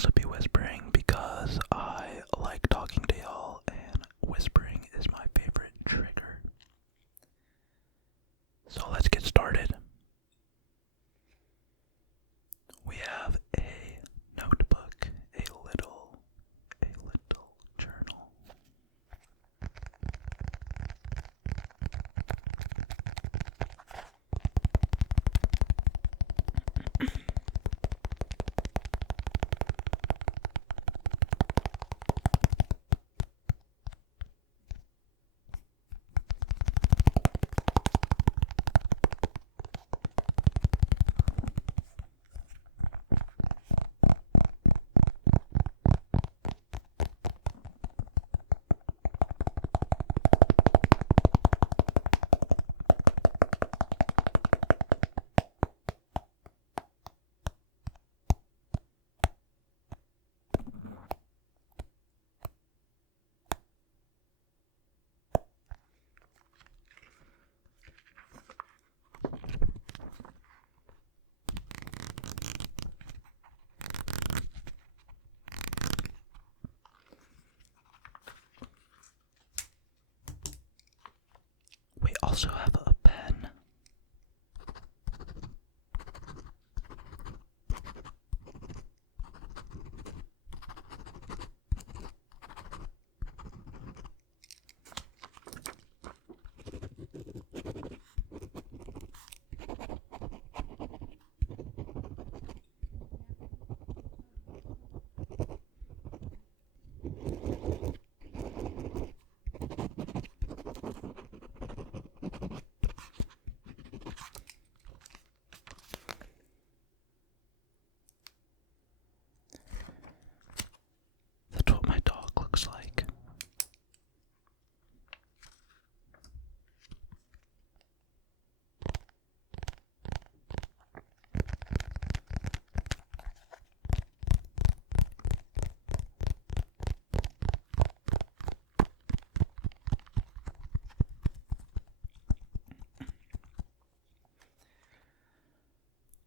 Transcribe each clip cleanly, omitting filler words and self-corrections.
also be whispering because I like talking to y'all, and whispering is my favorite trigger. So let's get started. We have a notebook, a little journal. We also have a pen. That's what my dog looks like.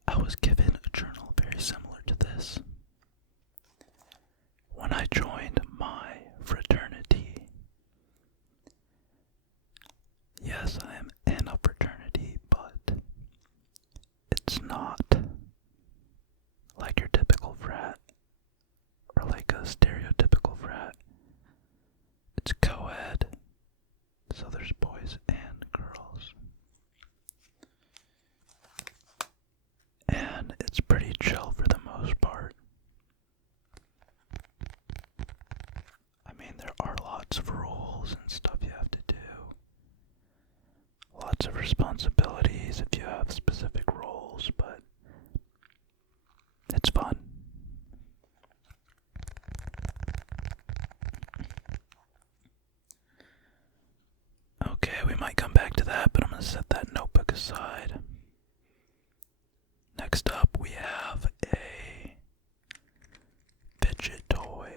I was given a journal very similar to this when I joined my fraternity. Yes, I am in a fraternity, but it's not like your typical frat or like a stereotypical frat. It's co-ed, so there's boys and girls. And it's pretty chill for the most part. I mean, there are lots of rules and stuff you have to do. Lots of responsibilities if you have specific roles, but it's fun. Okay, we might come back to that, but I'm going to set that notebook aside. Next up, we have a Fidget toy.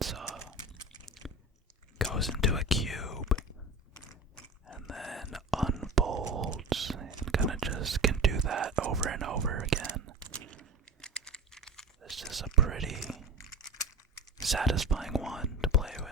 So, goes into a cube and then unfolds and kind of just can do that over and over again. It's just a pretty satisfying one to play with.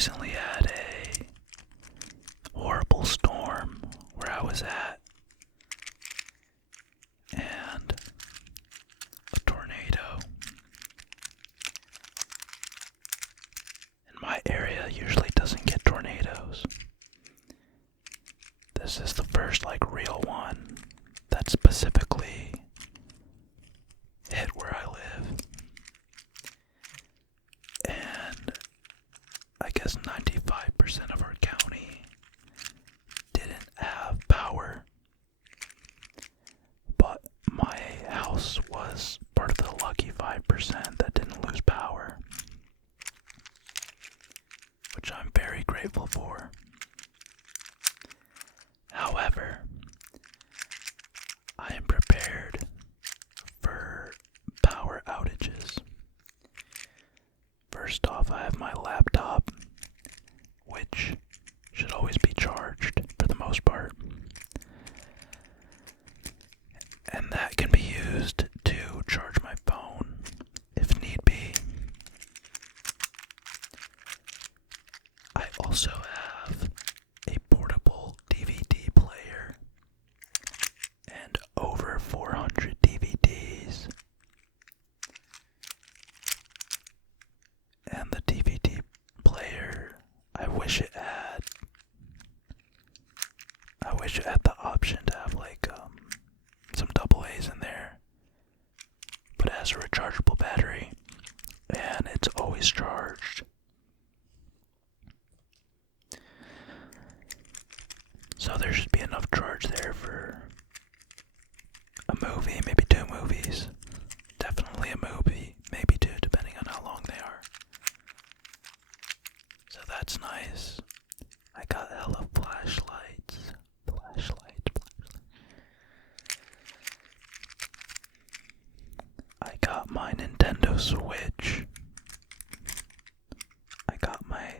recently had a horrible storm where I was at, and a tornado. And my area usually doesn't get tornadoes. This is the first real one that specifically hit where I live. And I guess 95% of our county didn't have power. But my house was part of the lucky 5% that didn't lose power, which I'm very grateful for. However, I am prepared for power outages. First off, I have my laptop, which should always be charged for the most part. And that can be used to charge my phone if need be. I also have a portable DVD player and over 400 DVDs. And the DVD player, I wish it had the option to have some AA's in there, but it has a rechargeable battery and it's always charged. So there should be enough charge there for a movie, maybe 2 movies. Definitely a movie, maybe 2, depending on how long they are. So that's nice. I got hella flashlights. I got my Nintendo Switch. I got my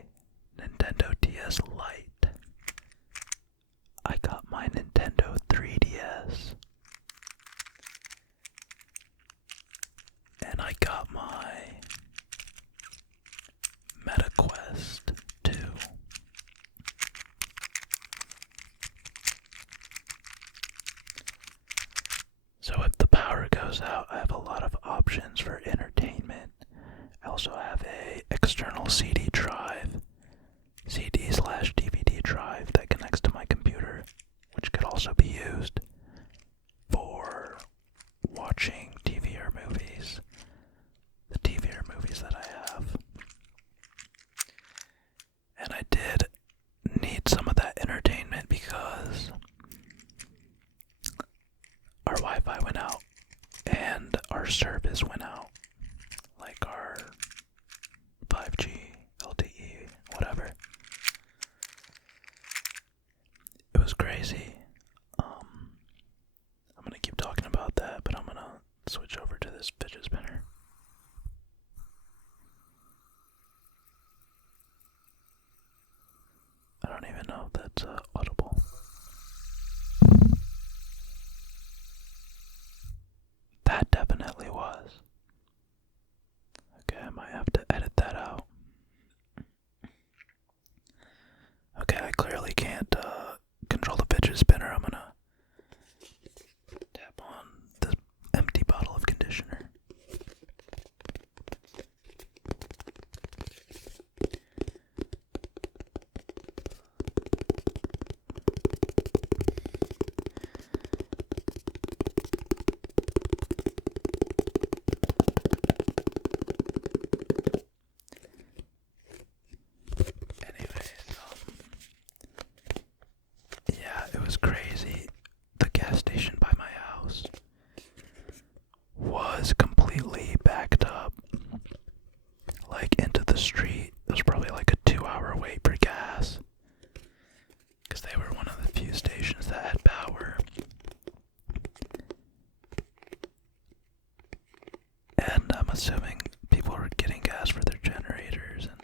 Nintendo DS Lite. I got my Nintendo 3DS. And I got my MetaQuest 2. So if the power goes out, I have a lot of options for entertainment. I also have a external CD drive, CD/DVD drive that connects to my computer, which could also be used for watching TV or movies. The TV or movies that I have. And I did need some of that entertainment because our Wi-Fi went out and our service went out. Like our 5G, LTE, whatever. It was crazy. I'm gonna keep talking about that, but I'm gonna switch over to this fidget spinner. I don't even know if that's audible. That definitely was. Okay, I might have to edit that out. Okay, I clearly can't control the fidget spinner. I'm gonna tap on this empty bottle of conditioner. Yeah, it was crazy. The gas station by my house was completely backed up, into the street. It was probably a 2-hour wait for gas, because they were one of the few stations that had power. And I'm assuming people were getting gas for their generators and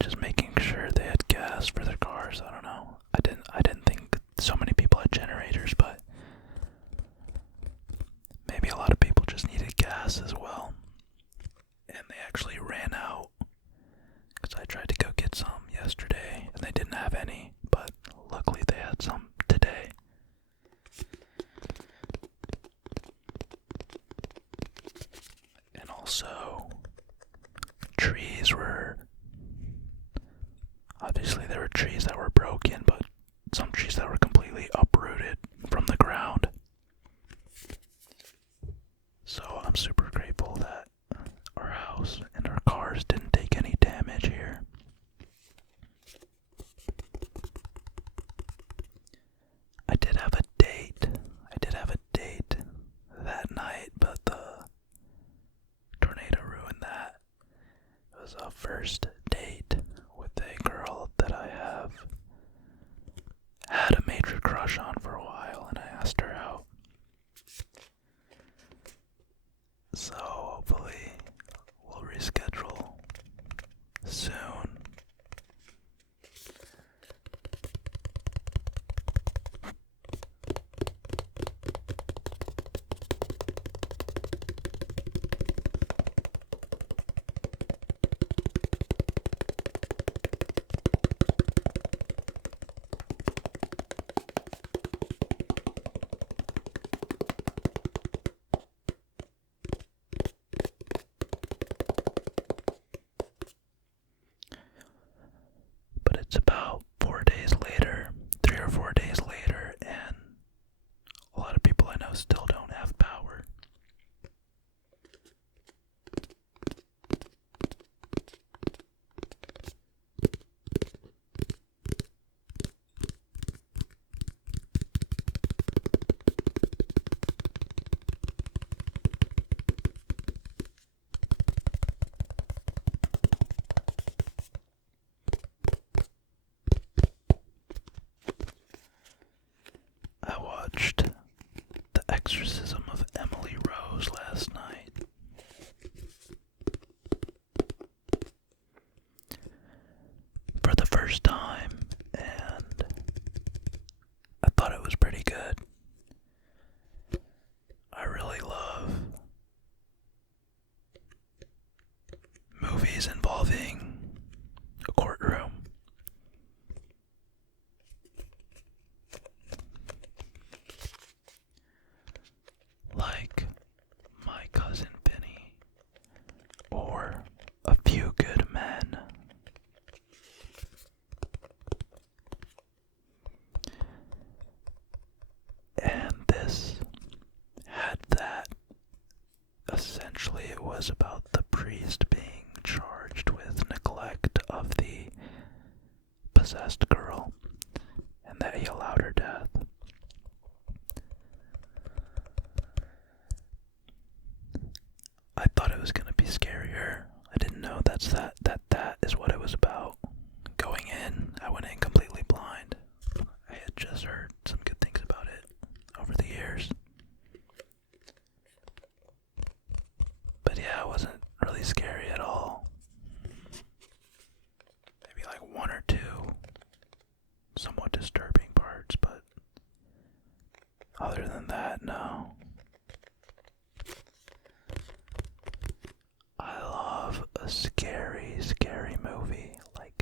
just making sure they had gas for their cars. I don't know. I didn't think so many people had generators, but maybe a lot of people just needed gas as well. And they actually ran out, because I did have a date. I did have a date that night, but the tornado ruined that. It was a first date with a girl that I have had a major crush on for a while, and I asked her out. So hopefully we'll reschedule soon. But it's about 4 days later, 3 or 4 days later, and a lot of people I know still don't have power. I watched The Exorcism of Emily Rose last night. For the first time, and I thought it was pretty good. I really love movies involving a courtroom. Like My Cousin Vinny or A Few Good Men. And this had that. Essentially, it was about the priest being charged with neglect of the possessed girl and that he allowed her death. I thought it was going to be scarier. I didn't know that is what it was about. Going in, I went in completely blind. I had just heard some good things about it over the years. But yeah, it wasn't really scary at all. Maybe like one or two somewhat disturbing parts, but other than that, no. I love a scary movie. Like,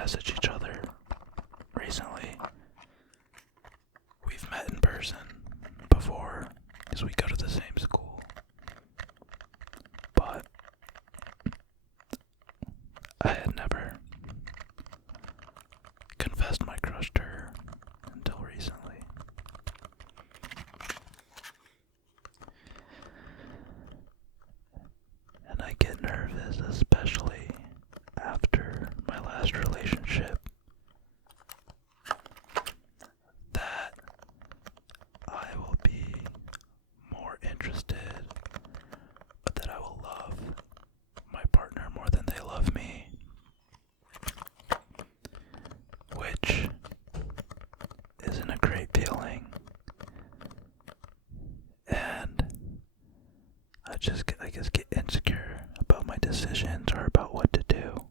message each other recently. We've met in person before because we go to the same school, but I had never confessed my crush to her until recently. And I get nervous, especially after my last relationship, that I will be more interested, but that I will love my partner more than they love me, which isn't a great feeling. And I guess get insecure about my decisions or about what to do,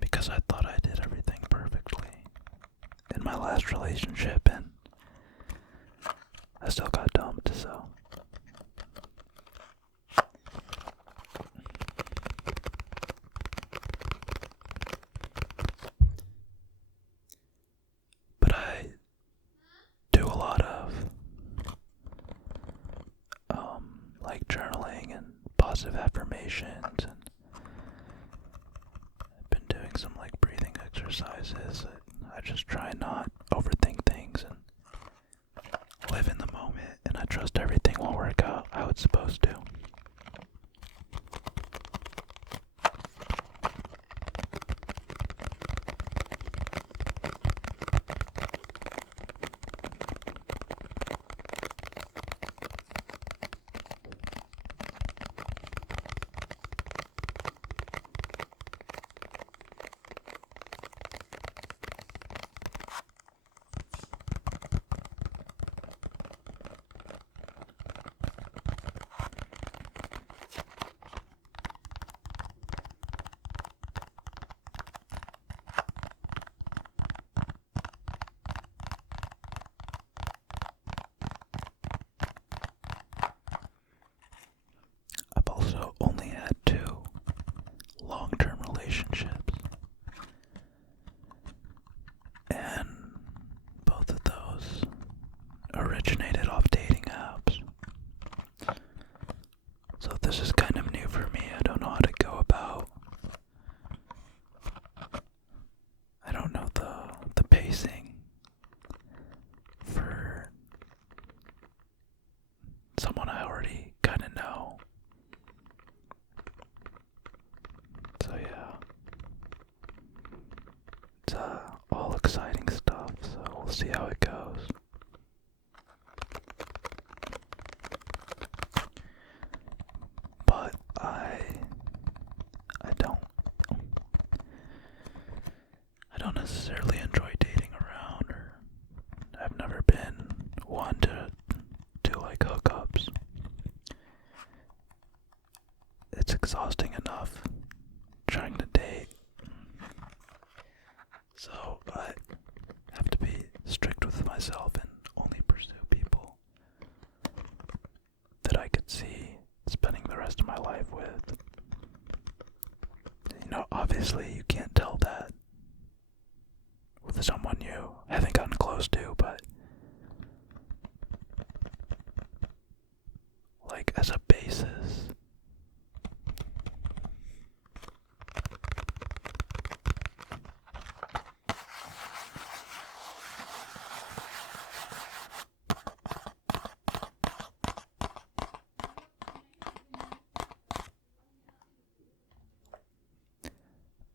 because I thought I did everything perfectly in my last relationship, and I still got dumped, so. But I do a lot of like journaling and positive affirmations, and I've been doing some like breathing exercises. I just try not overthink things and live in the moment, and I trust everything will work out how it's supposed to. I've also only had 2 long-term relationships, and both of those originated off dating apps. So this is kind of new for me. I don't know how to go about. I don't know the pacing for someone I already kind of know. So yeah, it's all exciting stuff, so we'll see how it goes. But I don't necessarily enjoy dating around, or I've never been one to do like hookups. It's exhausting enough trying to date. So I have to be strict with myself and only pursue people that I could see spending the rest of my life with. You know, obviously you can't tell that with someone you haven't gotten close to, but like as a basis,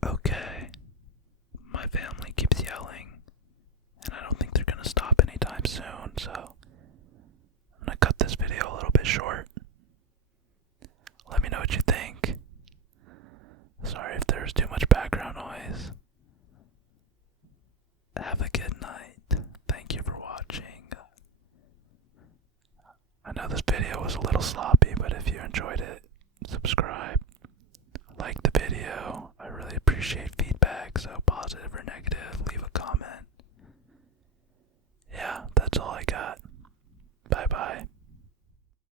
okay, my family keeps yelling, and I don't think they're gonna stop anytime soon, so I'm gonna cut this video a little bit short. Let me know what you think. Sorry if there's too much background noise. Have a good night. Thank you for watching. I know this video was a little sloppy, but if you enjoyed it, subscribe, like the video. I really appreciate